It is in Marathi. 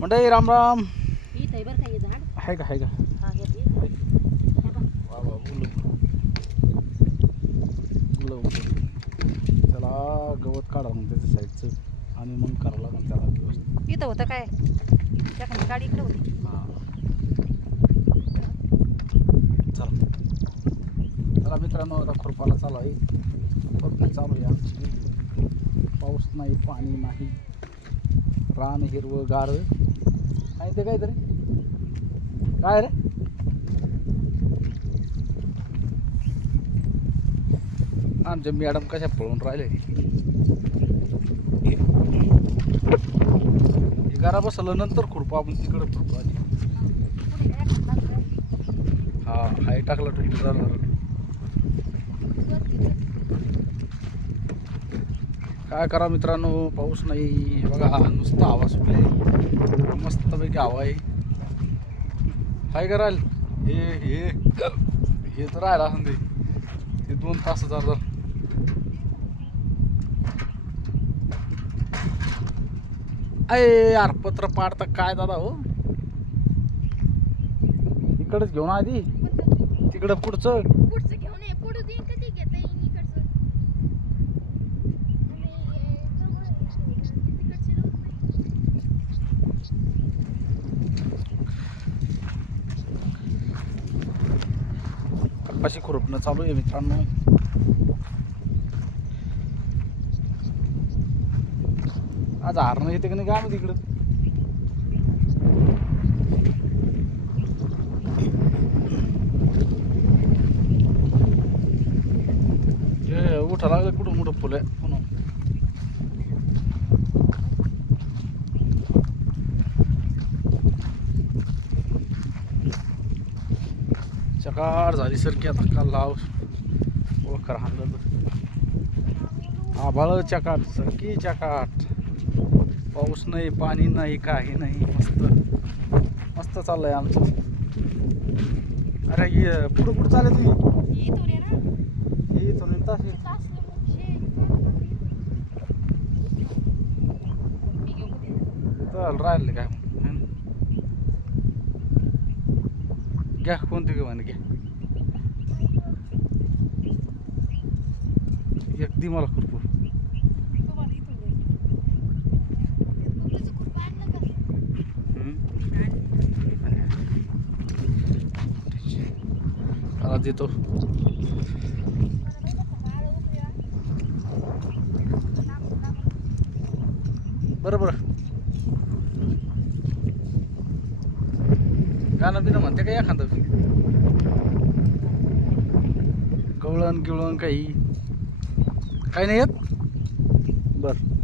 मंडळी राम राम. इथं आहे बरं का हे झाड. आहे का आहे का? हा हे बघ. वा वा गुलाब त्याला गवत काढा मग त्याच्या साईडचं आणि मग करावं लागेल त्याला व्यवस्थित. इथं होतं काय त्याकडे गाडी इकडे होती. हां चला चला मित्रांनो, आता खुरपाला चालू आहे. फक्त चालू आहे आमची. पाऊस नाही, पाणी नाही, रान हिरवं गार आहे. ते काहीतरी काय रे? आमच्या मॅडम कशा पळून राहिले. घरा बसलं नंतर खुरपू आपण तिकडे खुरपू आधी. हा हाय टाकला तुम्ही. काय करा मित्रांनो, पाऊस नाही बघा. नुसतं हवा सुटले, मस्तपैकी हवा आहे. हाय कराल हे तर राहिला असं ते 2 तास झालं. अय यार पत्र पाडता काय दादा हो. इकडंच घेऊन आधी तिकडं पुढचं घेऊन ये पुढे दिन कधी घेता येईल इकडचं. कपाशी खुरपणं चालू आहे मित्रांनो. आज हारणं येते का नाही काय तिकडं. उठा लागलं कुठं मोठं फुलं आहे पुन्हा. चकार झाली सारखी आता. काल लाव ओळख राहणार आभाळ चकाट सारखी चकाट. पाऊस नाही, पाणी नाही, काही नाही. मस्त मस्त चाललंय आमचं. अरे ये पुढं पुढं चालले तुम्ही. इथून ये ना. हे इथून तास चल राहिले काय मग. घ्या कोणती घेऊ म्हणे घ्या. एक दी मला खुरपू. मला देतो. बरं बरं गाणं बिणं म्हणते का एखादं. गवळण गिवळण काही नाही येत. बरं